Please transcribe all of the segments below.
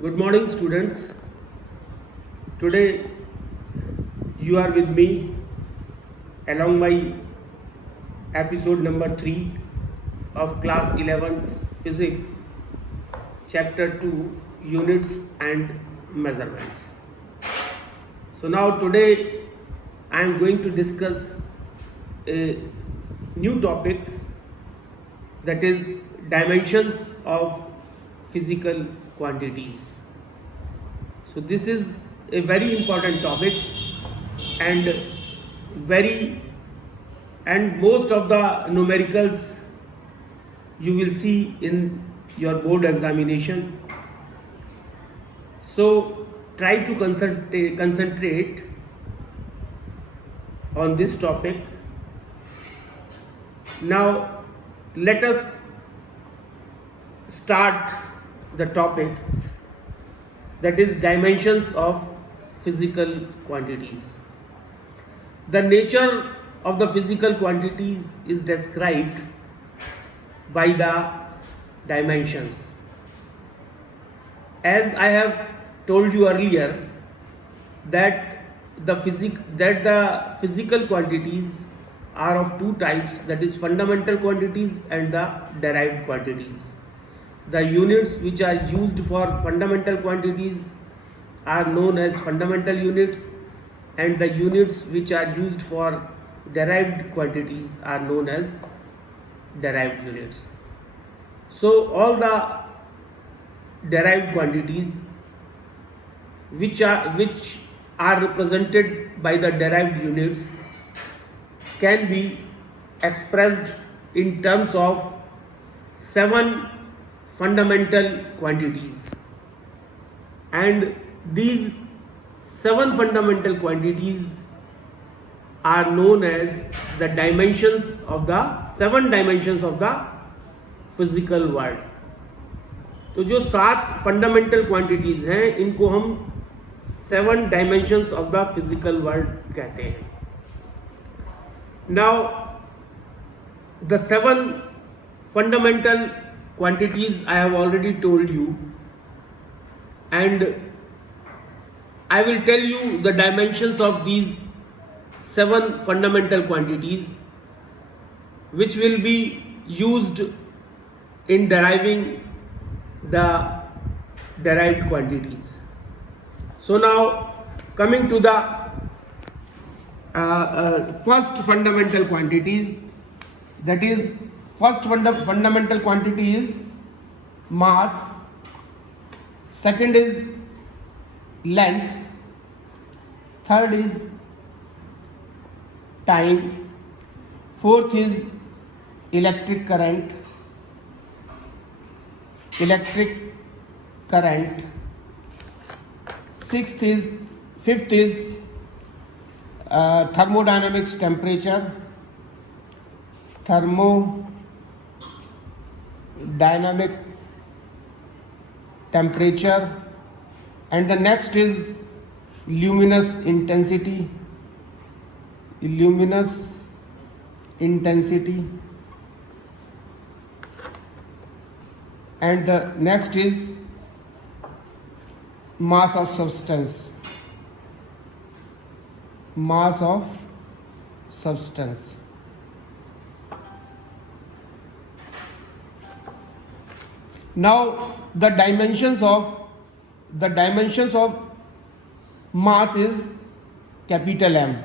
Good morning, students. Today you are with me along my episode number 3 of class 11th physics, chapter 2, units and measurements. So now today I am going to discuss a new topic, that is dimensions of physical quantities. So this is a very important topic, and most of the numericals you will see in your board examination. So try to concentrate on this topic. Now let us start the topic, that is dimensions of physical quantities. The nature of the physical quantities is described by the dimensions. As I have told you earlier, that the physical quantities are of two types, that is fundamental quantities and the derived quantities. The units which are used for fundamental quantities are known as fundamental units, and the units which are used for derived quantities are known as derived units. So all the derived quantities which are represented by the derived units can be expressed in terms of 7 fundamental quantities, and these 7 fundamental quantities are known as the dimensions of the 7 dimensions of the physical world. तो जो 7 fundamental quantities हैं इनको हम 7 dimensions of the physical world कहते हैं. Now the 7 fundamental quantities I have already told you, and I will tell you the dimensions of these 7 fundamental quantities, which will be used in deriving the derived quantities. So now coming to the first fundamental quantities, that is first fundamental quantity is mass, second is length, third is time, fourth is electric current, fifth is thermodynamics, temperature, and the next is luminous intensity, and the next is mass of substance. Now the dimensions of mass is capital M,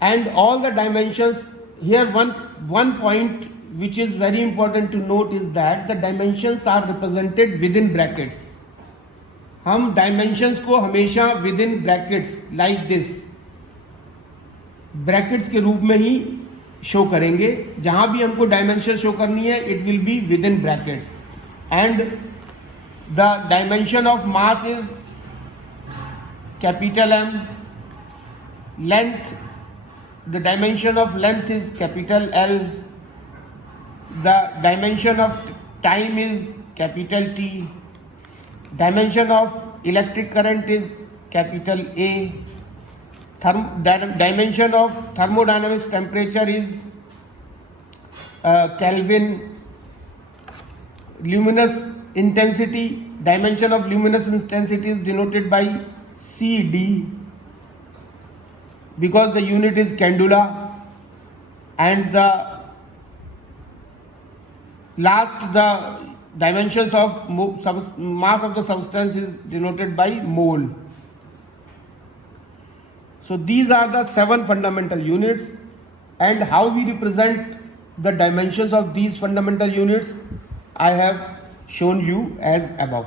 and all the dimensions here, one point which is very important to note is that the dimensions are represented within brackets. हम dimensions को हमेशा within brackets like this brackets के रूप में ही show करेंगे. जहां भी हमको डायमेंशन शो करनी है it will be within brackets, and the dimension of mass is capital M. Length, the dimension of length is capital L. The dimension of time is capital T. Dimension of electric current is capital A. Dimension of thermodynamics temperature is Kelvin. Luminous intensity dimension of luminous intensity is denoted by CD because the unit is candela, and the dimensions of mass of the substance is denoted by mole. So these are the 7 fundamental units, and how we represent the dimensions of these fundamental units I have shown you as above.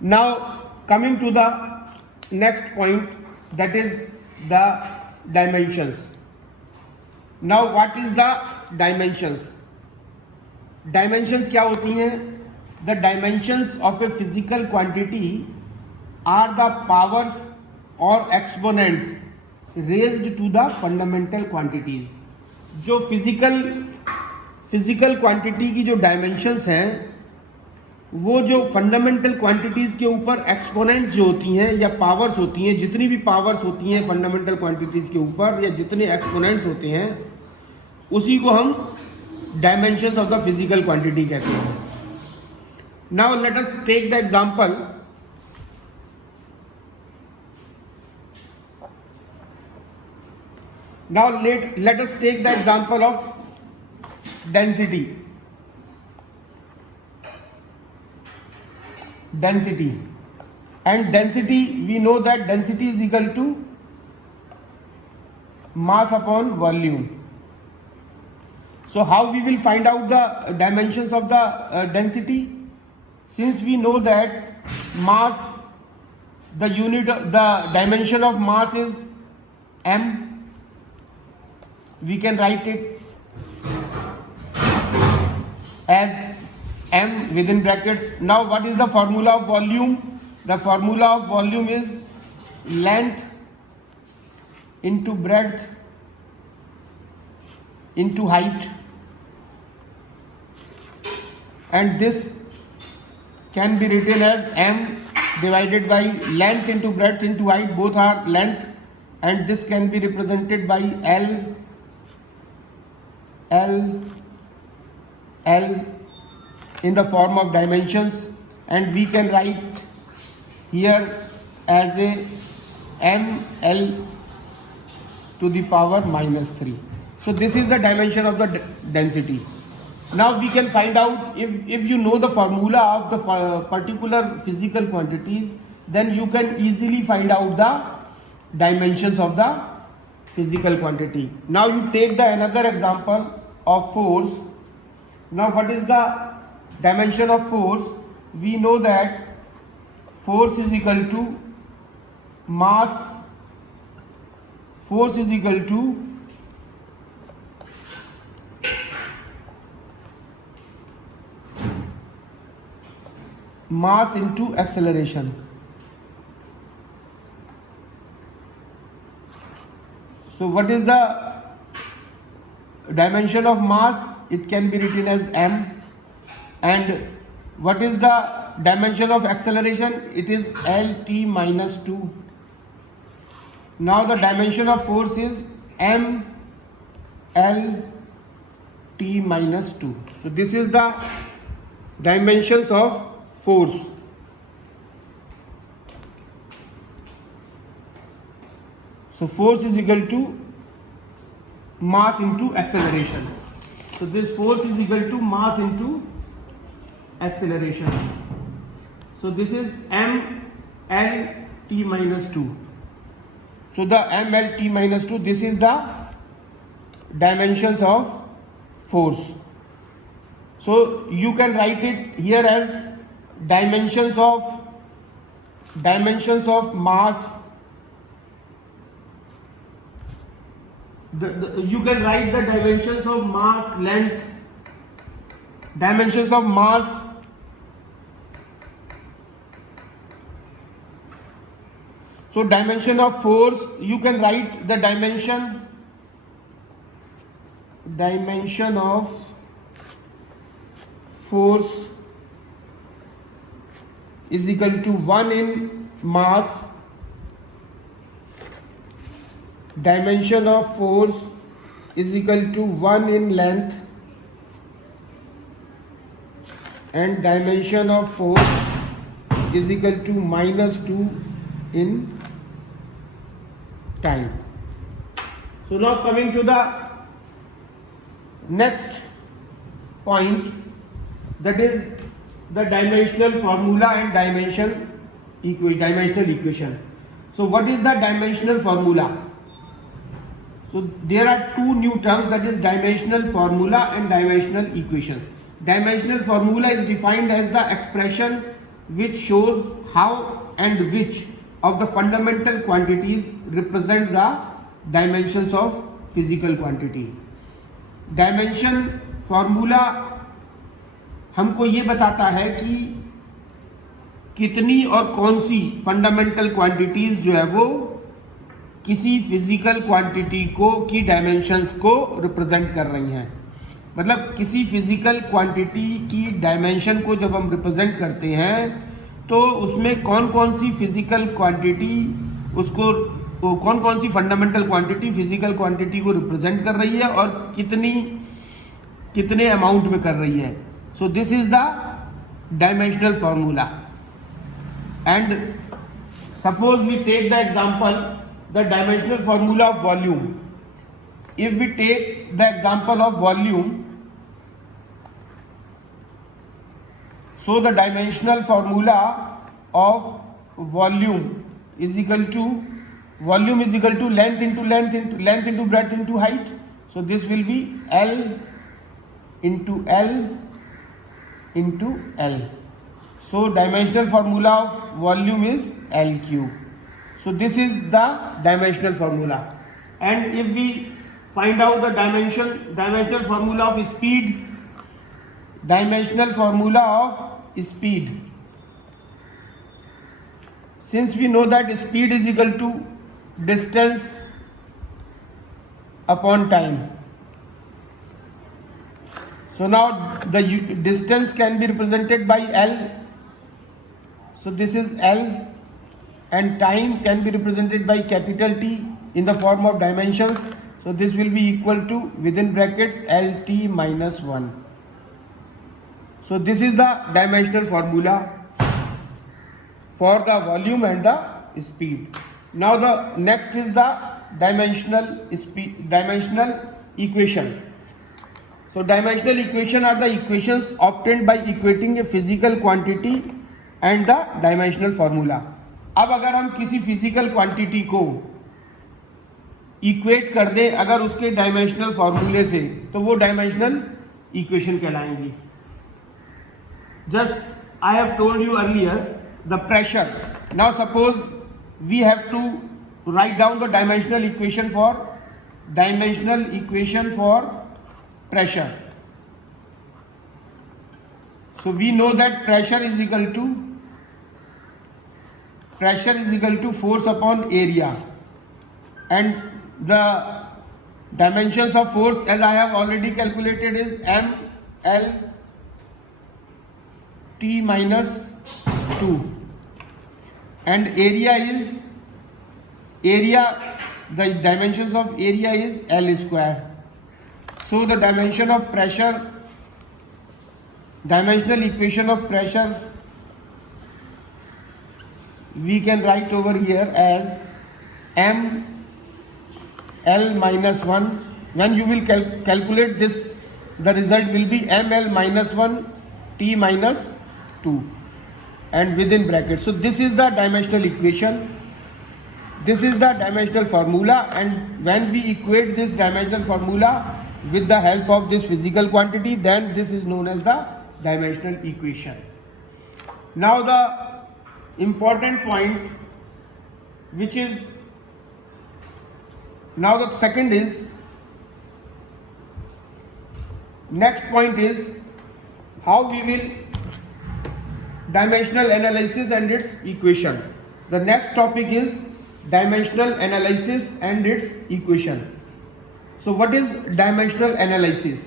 Now coming to the next point, that is the dimensions. Now what is the dimensions? Dimensions क्या होती हैं? The dimensions of a physical quantity are the powers or exponents raised to the fundamental quantities. जो physical quantity की जो dimensions हैं वो जो fundamental quantities के ऊपर एक्सपोनेंट्स जो होती हैं या पावर्स होती हैं, जितनी भी पावर्स होती हैं फंडामेंटल क्वांटिटीज़ के ऊपर या जितने एक्सपोनेंट्स होते हैं, उसी को हम dimensions of the physical quantity कहते हैं. Now let us take the example. Now let us take the example of density. And density, we know that density is equal to mass upon volume. So how we will find out the dimensions of the density? Since we know that mass, the dimension of mass is m, we can write it as m within brackets. Now what is the formula of volume? The formula of volume is length into breadth into height, and this can be written as m divided by length into breadth into height, both are length, and this can be represented by L in the form of dimensions, and we can write here as a ml to the power minus 3. So this is the dimension of the density. Now we can find out, if you know the formula of the particular physical quantities, then you can easily find out the dimensions of the physical quantity. Now you take the another example of force. Now what is the dimension of force? We know that force is equal to mass. Force is equal to mass into acceleration. So what is the dimension of mass? It can be written as m. And what is the dimension of acceleration? It is lt minus 2. Now the dimension of force is m l t minus 2. So this is the dimensions of force. So force is equal to mass into acceleration. So this force is equal to mass into acceleration. So this is m l t minus 2. So the m l t minus 2, this is the dimensions of force. So you can write it here as dimensions of mass. You can write the dimensions of mass, length, dimensions of mass, so dimension of force, you can write the dimension of force is equal to 1 in mass, dimension of force is equal to 1 in length, and dimension of force is equal to -2 in time. So now coming to the next point, that is the dimensional formula and dimensional equation. So what is the dimensional formula? So there are two new terms, that is dimensional formula and dimensional equations. Dimensional formula is defined as the expression which shows how and which of the fundamental quantities represent the dimensions of physical quantity. Dimension formula हमको ये बताता है कि कितनी और कौन सी fundamental quantities जो है वो किसी फिजिकल क्वांटिटी को की डायमेंशंस को रिप्रेजेंट कर रही हैं. मतलब किसी फिजिकल क्वांटिटी की डायमेंशन को जब हम रिप्रेजेंट करते हैं तो उसमें कौन कौन सी फिजिकल क्वांटिटी उसको कौन कौन सी फंडामेंटल क्वांटिटी फिजिकल क्वांटिटी को रिप्रेजेंट कर रही है और कितने अमाउंट में कर रही है. So this is the dimensional formula. And suppose we take the example the dimensional formula of volume. If we take the example of volume, so the dimensional formula of volume is equal to length into breadth into height. So this will be L into L into L. So dimensional formula of volume is L cube. So this is the dimensional formula. And if we find out the dimensional formula of speed, since we know that speed is equal to distance upon time, so now the distance can be represented by L. So this is L, and time can be represented by capital T in the form of dimensions. So this will be equal to within brackets LT minus 1. So this is the dimensional formula for the volume and the speed. Now the next is the dimensional equation. So dimensional equation are the equations obtained by equating a physical quantity and the dimensional formula. अब अगर हम किसी physical quantity को equate कर दें अगर उसके dimensional फॉर्मूले से, तो वो डायमेंशनल इक्वेशन कहलाएंगी. Just I have told you earlier the pressure. Now suppose we have to write down the dimensional equation for pressure. So we know that pressure is equal to force upon area, and the dimensions of force, as I have already calculated, is ML T minus 2, and the dimensions of area is L square. So the dimensional equation of pressure we can write over here as ML minus 1. When you will calculate this, the result will be ML minus 1 T minus 2 and within brackets. So this is the dimensional equation, this is the dimensional formula, and when we equate this dimensional formula with the help of this physical quantity, then this is known as the dimensional equation. Now the important point, which is now the second is, next point is how we will dimensional analysis and its equation. The next topic is dimensional analysis and its equation. So what is dimensional analysis?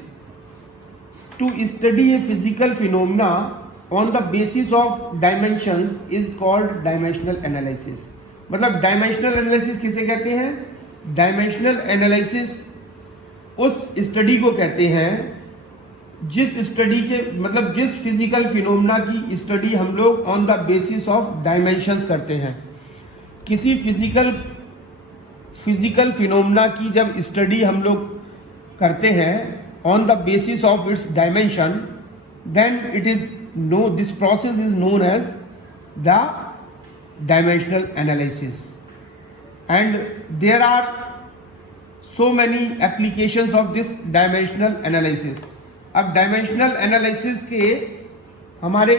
To study a physical phenomena on the basis of dimensions is called dimensional analysis. मतलब dimensional analysis किसे कहते हैं? Dimensional analysis उस study को कहते हैं जिस study के मतलब जिस फिजिकल फिनोमेना की स्टडी हम लोग on the basis of dimensions करते हैं, किसी फिजिकल फिनोमेना की जब स्टडी हम लोग करते हैं on the basis of its dimension, then it is no this process is known as the dimensional analysis and there are so many applications of this dimensional analysis. अब dimensional analysis के हमारे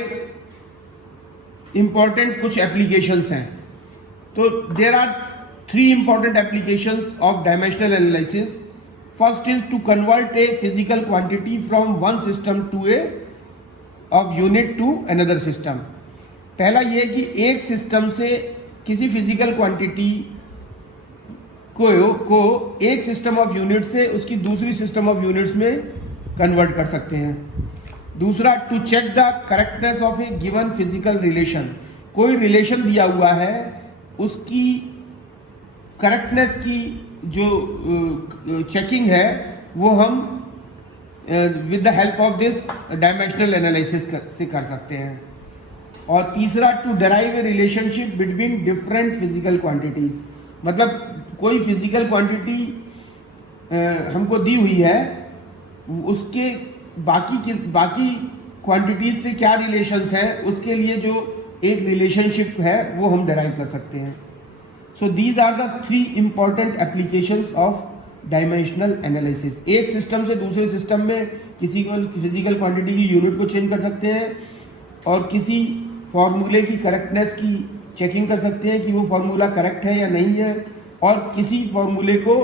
important कुछ applications हैं. तो there are 3 important applications of dimensional analysis. First is to convert a physical quantity from one system to a of unit to another system. पहला ये कि एक सिस्टम से किसी फिजिकल क्वांटिटी को एक सिस्टम ऑफ यूनिट से उसकी दूसरी सिस्टम ऑफ यूनिट्स में कन्वर्ट कर सकते हैं. दूसरा, to check the correctness of a given physical relation. कोई रिलेशन दिया हुआ है, उसकी करेक्टनेस की जो चेकिंग है वो हम with the help of this dimensional analysis से कर सकते हैं. और तीसरा, to derive a relationship between different physical quantities. मतलब कोई फिजिकल क्वांटिटी हमको दी हुई है, उसके बाकी क्वांटिटीज से क्या रिलेशंस हैं, उसके लिए जो एक रिलेशनशिप है वो हम डिराइव कर सकते हैं. So these are the 3 important applications of dimensional analysis. एक सिस्टम से दूसरे सिस्टम में किसी को फिजिकल क्वांटिटी की यूनिट को चेंज कर सकते हैं और किसी फॉर्मूले की करेक्टनेस की चेकिंग कर सकते हैं कि वो फॉर्मूला करेक्ट है या नहीं है, और किसी फॉर्मूले को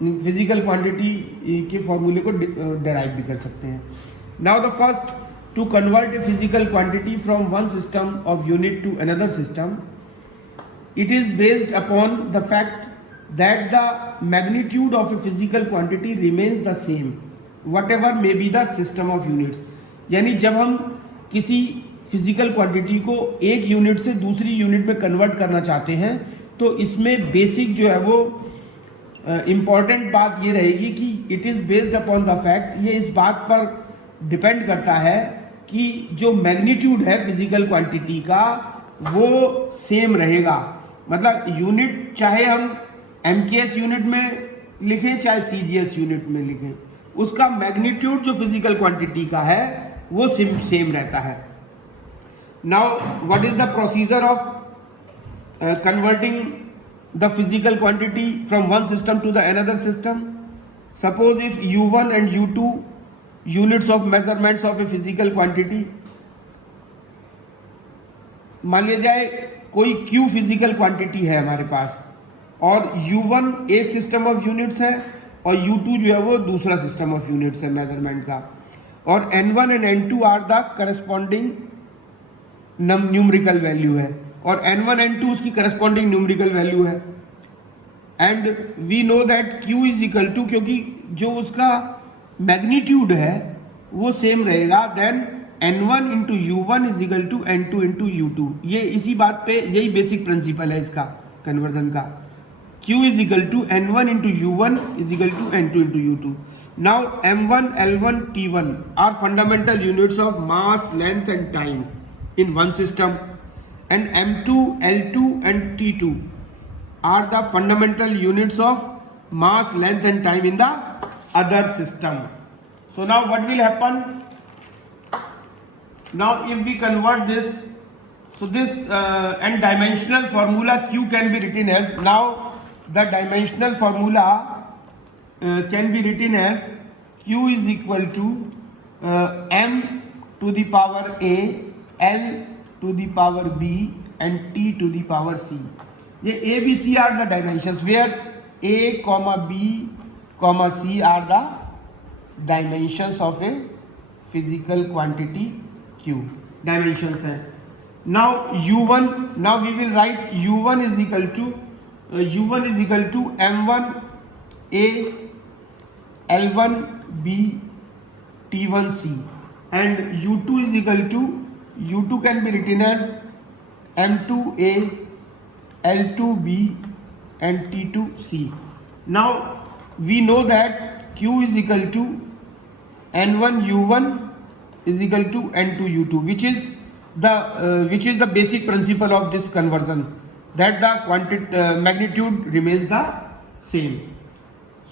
फिजिकल क्वांटिटी के फॉर्मूले को डेराइव भी कर सकते हैं. Now the first, to convert a physical quantity from one system of unit to another system. It is based upon the fact that the magnitude of a physical quantity remains the same whatever may be the system of units. यानी जब हम किसी physical quantity को एक unit से दूसरी unit में convert करना चाहते हैं, तो इसमें बेसिक जो है वो इम्पॉर्टेंट बात ये रहेगी कि it is based upon the fact, ये इस बात पर डिपेंड करता है कि जो मैग्नीट्यूड है फिजिकल क्वांटिटी का वो सेम रहेगा. मतलब यूनिट चाहे हम MKS यूनिट में लिखें चाहे CGS यूनिट में लिखें, उसका मैग्नीट्यूड जो फिजिकल क्वांटिटी का है वो सेम रहता है. Now what is the procedure of converting the physical quantity from one system to the another system. Suppose if U1 and U2 units of measurements of a physical quantity, मान लिया जाए कोई Q physical quantity है हमारे पास और U1 एक system of units है और U2 जो है वो दूसरा सिस्टम ऑफ यूनिट्स है मेजरमेंट का, और N1 and N2 are the corresponding numerical value है और N1 N2 उसकी करस्पॉन्डिंग न्यूमेरिकल वैल्यू है. And we know that Q is equal to, क्योंकि जो उसका मैग्नीट्यूड है वो सेम रहेगा, then N1 into U1 is equal to N2 into U2. ये इसी बात पे यही बेसिक प्रिंसिपल है इसका कन्वर्जन का. Q is equal to N1 into U1 is equal to N2 into U2. Now M1 L1 T1 are fundamental units of mass, length and time in one system, and M2, L2 and T2 are the fundamental units of mass, length and time in the other system. So now what will happen? Now if we convert this, so this and dimensional formula Q can be written as, now the dimensional formula can be written as Q is equal to M to the power A, L to the power B and T to the power C. ये A, B, C are the dimensions where A, B, C are the dimensions of a physical quantity Q. Dimensions है. Now U1, now we will write U1 is equal to M1 A, L1 B, T1 C, and U2 is equal to, U2 can be written as M2A, L2B and T2C. Now we know that Q is equal to N1 U1 is equal to N2 U2, which is the basic principle of this conversion, that the magnitude remains the same.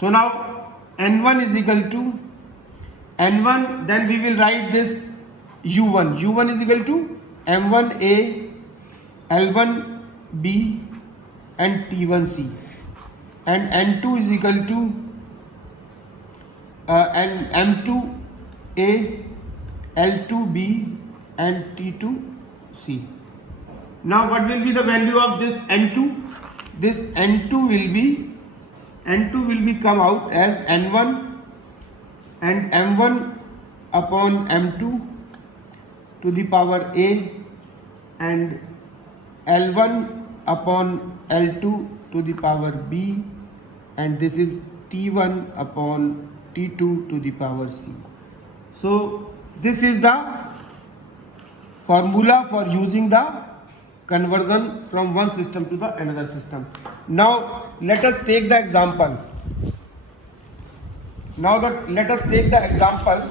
So now N1 is equal to N1, then we will write this U1. U1 is equal to M1A, L1B and T1C, and N2 is equal to M2A, L2B and T2C. Now what will be the value of this N2? This N2 will be come out as N1 and M1 upon M2 to the power A and L1 upon L2 to the power B, and this is T1 upon T2 to the power C. So this is the formula for using the conversion from one system to the another system. Now let us take the example. Let us take the example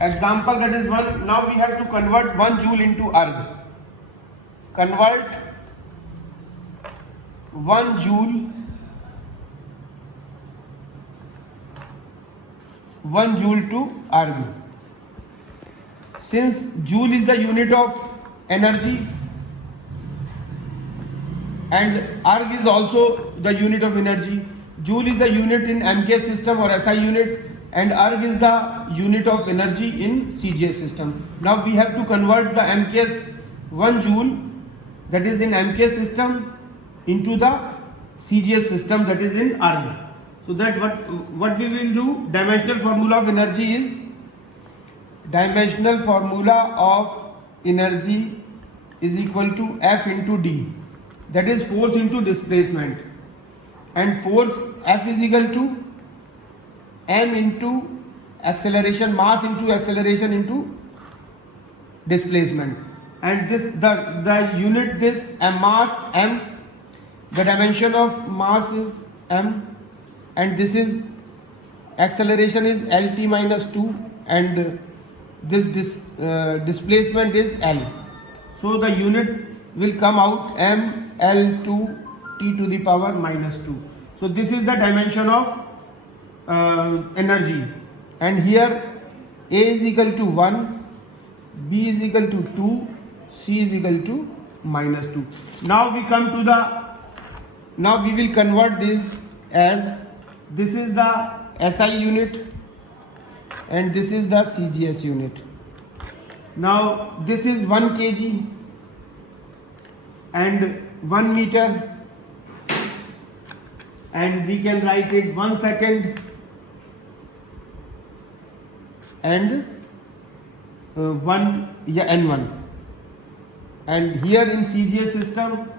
that is one. Now we have to convert 1 joule into erg. Convert 1 joule to erg. Since joule is the unit of energy and erg is also the unit of energy, joule is the unit in MK system or SI unit, and erg is the unit of energy in CGS system. Now we have to convert the MK's 1 joule that is in MK system into the CGS system that is in erg. So that what we will do, dimensional formula of energy is equal to F into D, that is force into displacement, and force F is equal to m into acceleration, mass into acceleration into displacement, and this the unit, this mass m, the dimension of mass is m, and this is acceleration is lt minus 2, and this displacement is L. So the unit will come out m L2 t to the power minus 2. So this is the dimension of energy, and here A is equal to 1, B is equal to 2, C is equal to minus 2. Now we come to now we will convert this as, this is the SI unit and this is the CGS unit. Now this is 1 kg and 1 meter, and we can write it 1 second and N1, and here in CGS system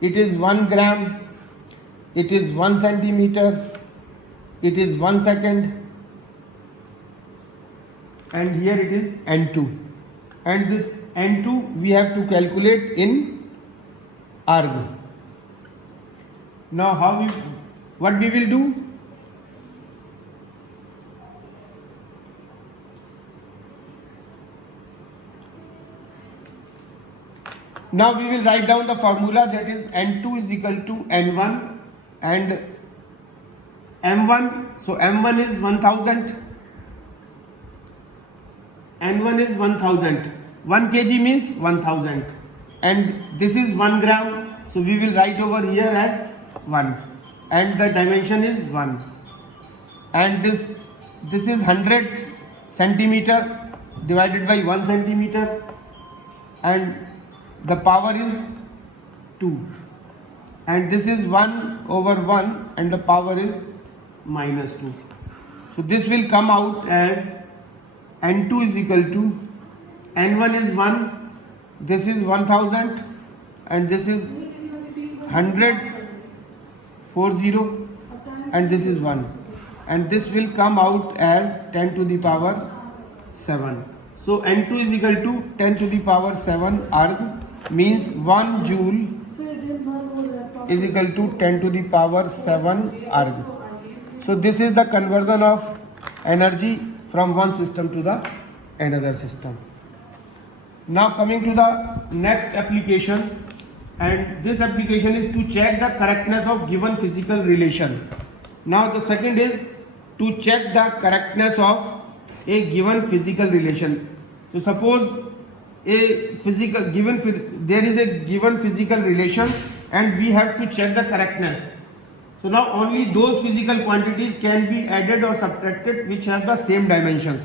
it is 1 gram, it is 1 centimeter, it is 1 second, and here it is N2, and this N2 we have to calculate in erg. Now what we will do? Now we will write down the formula, that is N2 is equal to N1 and M1. So M1 is 1000, N1 is 1000, 1 kg means 1000, and this is 1 gram, so we will write over here as 1, and the dimension is 1, and this is 100 centimeter divided by 1 centimeter, and the power is 2, and this is 1 over 1 and the power is minus 2. So this will come out as N2 is equal to, N1 is 1, this is 1000 and this is 140 and this is 1, and this will come out as 10 to the power 7. So N2 is equal to 10 to the power 7 erg, means 1 joule is equal to 10 to the power 7 erg. So this is the conversion of energy from one system to the another system. Now coming to the next application, and this application is to check the correctness of given physical relation. Now the second is to check the correctness of a given physical relation. So suppose a physical given there is a given physical relation and we have to check the correctness. So now only those physical quantities can be added or subtracted which have the same dimensions.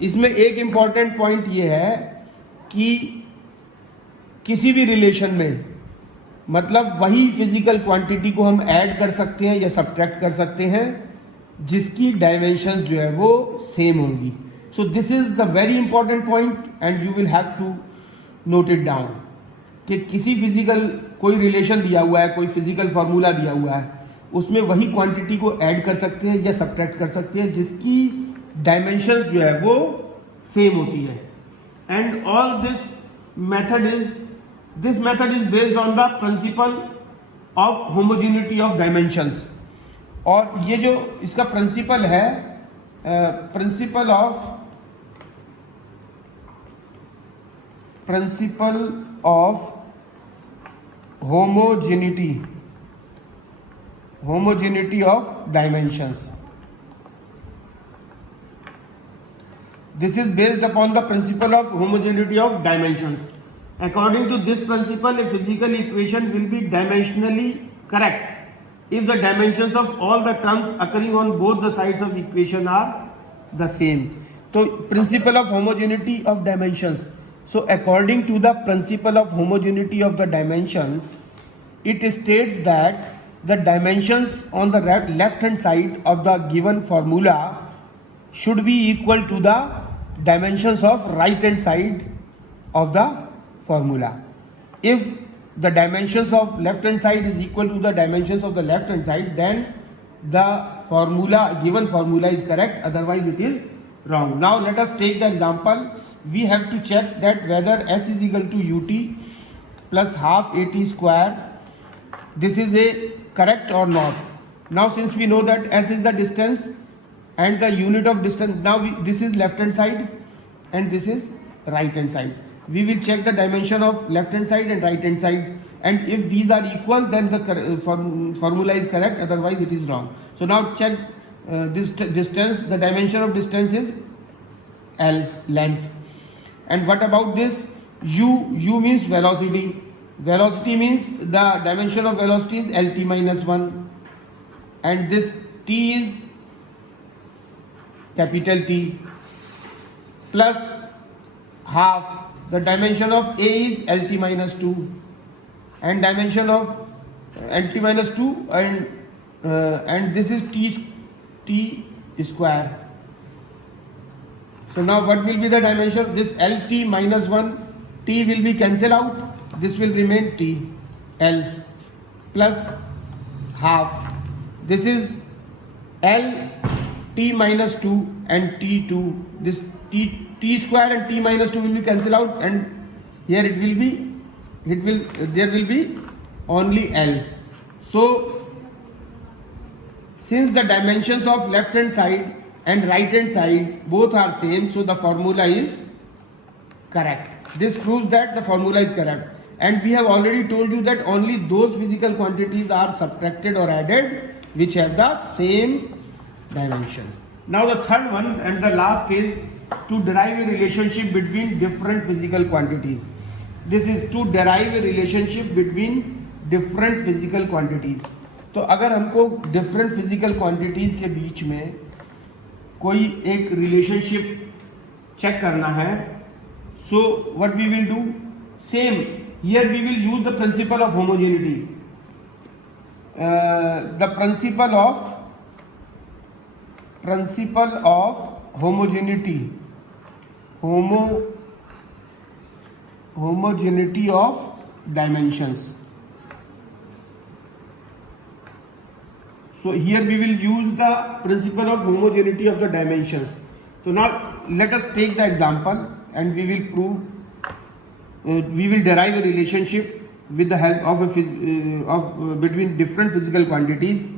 इसमें एक important point ये है कि किसी भी relation में मतलब वही फिजिकल क्वांटिटी को हम ऐड कर सकते हैं या सब्ट्रैक्ट कर सकते हैं जिसकी डायमेंशंस जो है वो सेम होंगी. So this is the very important point and you will have to note it down कि किसी फिजिकल कोई रिलेशन दिया हुआ है, कोई फिजिकल फार्मूला दिया हुआ है, उसमें वही क्वांटिटी को ऐड कर सकते हैं या सब्ट्रैक्ट कर सकते हैं जिसकी डायमेंशंस जो है वो सेम होती है. And all this method is based on the principle of homogeneity of dimensions. और ये जो इसका प्रिंसिपल है, principle of homogeneity of dimensions. This is based upon the principle of homogeneity of dimensions. According to this principle, a physical equation will be dimensionally correct if the dimensions of all the terms occurring on both the sides of equation are the same. So principle of homogeneity of dimensions. So according to the principle of homogeneity of the dimensions, it states that the dimensions on the left hand side of the given formula should be equal to the dimensions of right hand side of the formula. If the dimensions of left hand side is equal to the dimensions of the left hand side, then the given formula is correct, otherwise it is wrong. Now let us take the example. We have to check that whether s is equal to ut plus half at square, this is a correct or not. Now since we know that s is the distance and the unit of distance, now this is left hand side and this is right hand side. We will check the dimension of left hand side and right hand side, and if these are equal then the formula is correct, otherwise it is wrong. So now check this distance. The dimension of distance is L, length. And what about this u means velocity. Velocity means the dimension of velocity is lt minus 1, and this t is capital T plus half. The dimension of a is lt minus 2 and dimension of lt minus 2 and this is t square. So now what will be the dimension? This lt minus 1, t will be cancelled out. This will remain t, L plus half. This is L t minus 2 and t2. This t square and t minus 2 will be cancelled out, and here there will be only L. So since the dimensions of left hand side and right hand side both are same, so the formula is correct. This proves that the formula is correct. And we have already told you that only those physical quantities are subtracted or added which have the same dimensions. Now the third one and the last is to derive a relationship between different physical quantities. This is to derive a relationship between different physical quantities. तो अगर हमको different physical quantities के बीच में कोई एक relationship check करना है, so what we will do? Same. Here we will use the principle of homogeneity. The principle of homogeneity. Homogeneity of dimensions. So here we will use the principle of homogeneity of the dimensions. So now let us take the example and we will prove. We will derive a relationship with the help of between different physical quantities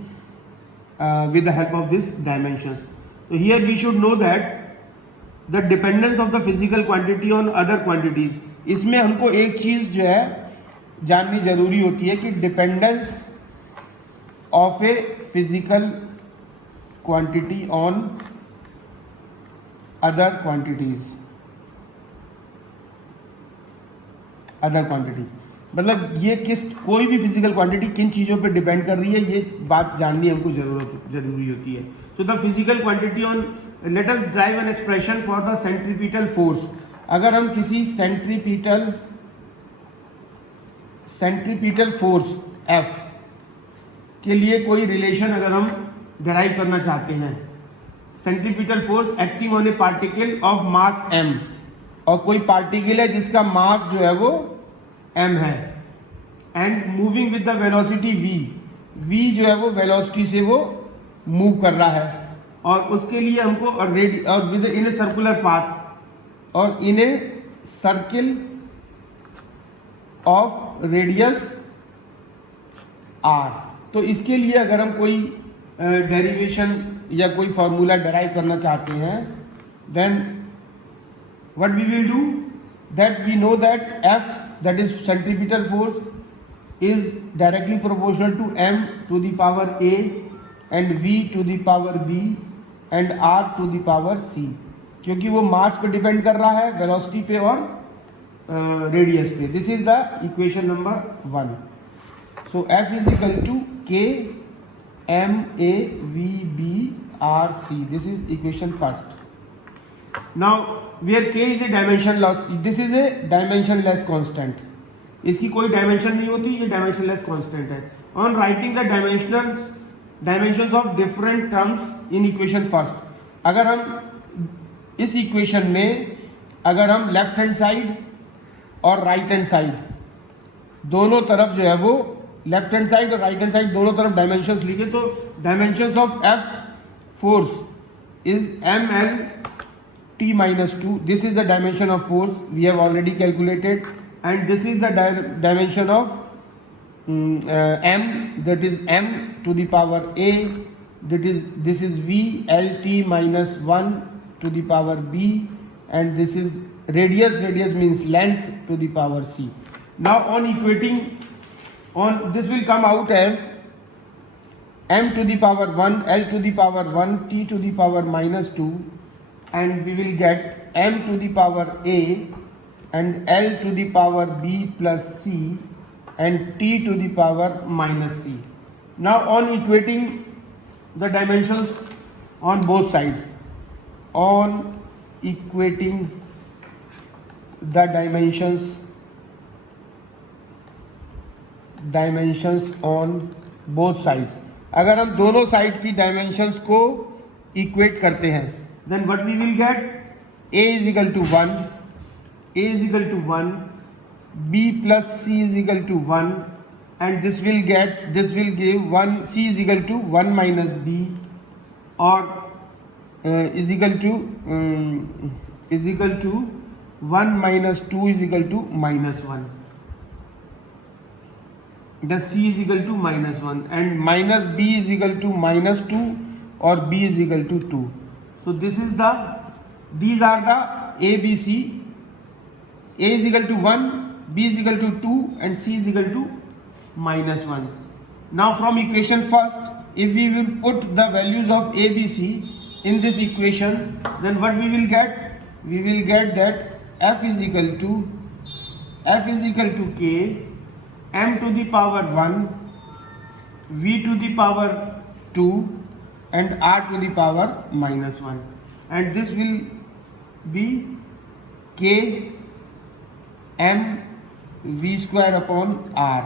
with the help of these dimensions. तो here we should know that the dependence of the physical quantity on other quantities. इसमें हमको एक चीज जो है जाननी जरूरी होती है कि dependence of a physical quantity on other quantities. Other quantity मतलब ये किस कोई भी फिजिकल क्वांटिटी किन चीज़ों पे डिपेंड कर रही है, ये बात जाननी हमको जरूरी होती है. So the physical quantity on, let us drive an expression for the centripetal force. अगर हम किसी सेंट्रीपिटल फोर्स F के लिए कोई रिलेशन अगर हम डिराइव करना चाहते हैं, centripetal force acting on A particle of mass m, और कोई पार्टिकल है जिसका मास जो है वो m है, and moving with the velocity v जो है वो वेलोसिटी से वो मूव कर रहा है, और उसके लिए हमको और within a circular path और in a circle of radius r. तो इसके लिए अगर हम कोई डेरिवेशन या कोई फॉर्मूला डेराइव करना चाहते हैं, then what we will do, that we know that F, that is centripetal force, is directly proportional to m to the power a and v to the power b and r to the power c, क्योंकि वो मास पे depend कर रहा है, velocity पे और radius पे. This is the equation number 1. So F is equal to k m a v b r c. This is equation first. Now where k is a dimensionless, this is a dimensionless constant. इसकी कोई dimension नहीं होती, ये dimensionless constant है. On writing the dimensions of different terms in equation first, अगर हम इस equation में अगर हम लेफ्ट हैंड साइड और राइट हैंड साइड दोनों तरफ जो है वो लेफ्ट हैंड साइड और राइट हैंड साइड दोनों तरफ डायमेंशंस लिखे, तो dimensions of F force is ml t minus 2. This is the dimension of force we have already calculated, and this is the dimension of m, that is m to the power a, this is v l t minus 1 to the power b, and this is radius means length to the power c. Now on equating, on this will come out as m to the power 1, l to the power 1, t to the power minus 2, and we will get m to the power a and l to the power b plus c and t to the power minus c. Now on equating the dimensions on both sides, on equating the dimensions on both sides, अगर हम दोनों side की dimensions को equate करते हैं, then what we will get, a is equal to 1, a is equal to 1, b plus c is equal to 1, and this will give 1, c is equal to 1 minus b, or is equal to 1 minus 2 is equal to minus 1. The c is equal to minus 1, and minus b is equal to minus 2, or b is equal to 2. So these are the a b c. A is equal to 1, b is equal to 2, and c is equal to minus 1. Now from equation first, if we will put the values of a b c in this equation, then what we will get? We will get that f is equal to k m to the power 1, v to the power 2, and r to the power minus 1, and this will be k m v square upon r,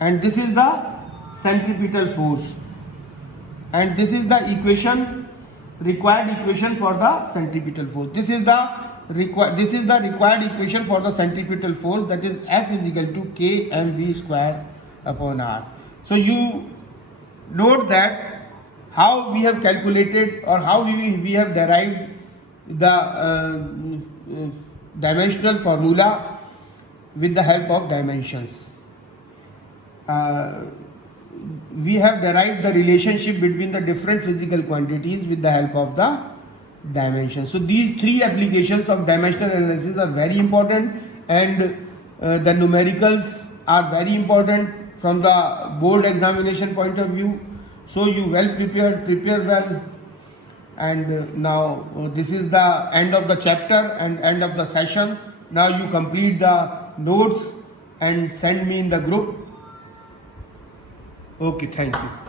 and this is the centripetal force, and this is the required equation for the centripetal force. This is the required equation for the centripetal force, that is F is equal to k m v square upon r. So you note that how we have calculated or how we have derived the dimensional formula with the help of dimensions. we have derived the relationship between the different physical quantities with the help of the dimension. So these three applications of dimensional analysis are very important, and the numericals are very important from the board examination point of view. So you well prepared, prepare well, and now this is the end of the chapter and end of the session. Now you complete the notes and send me in the group. Okay, thank you.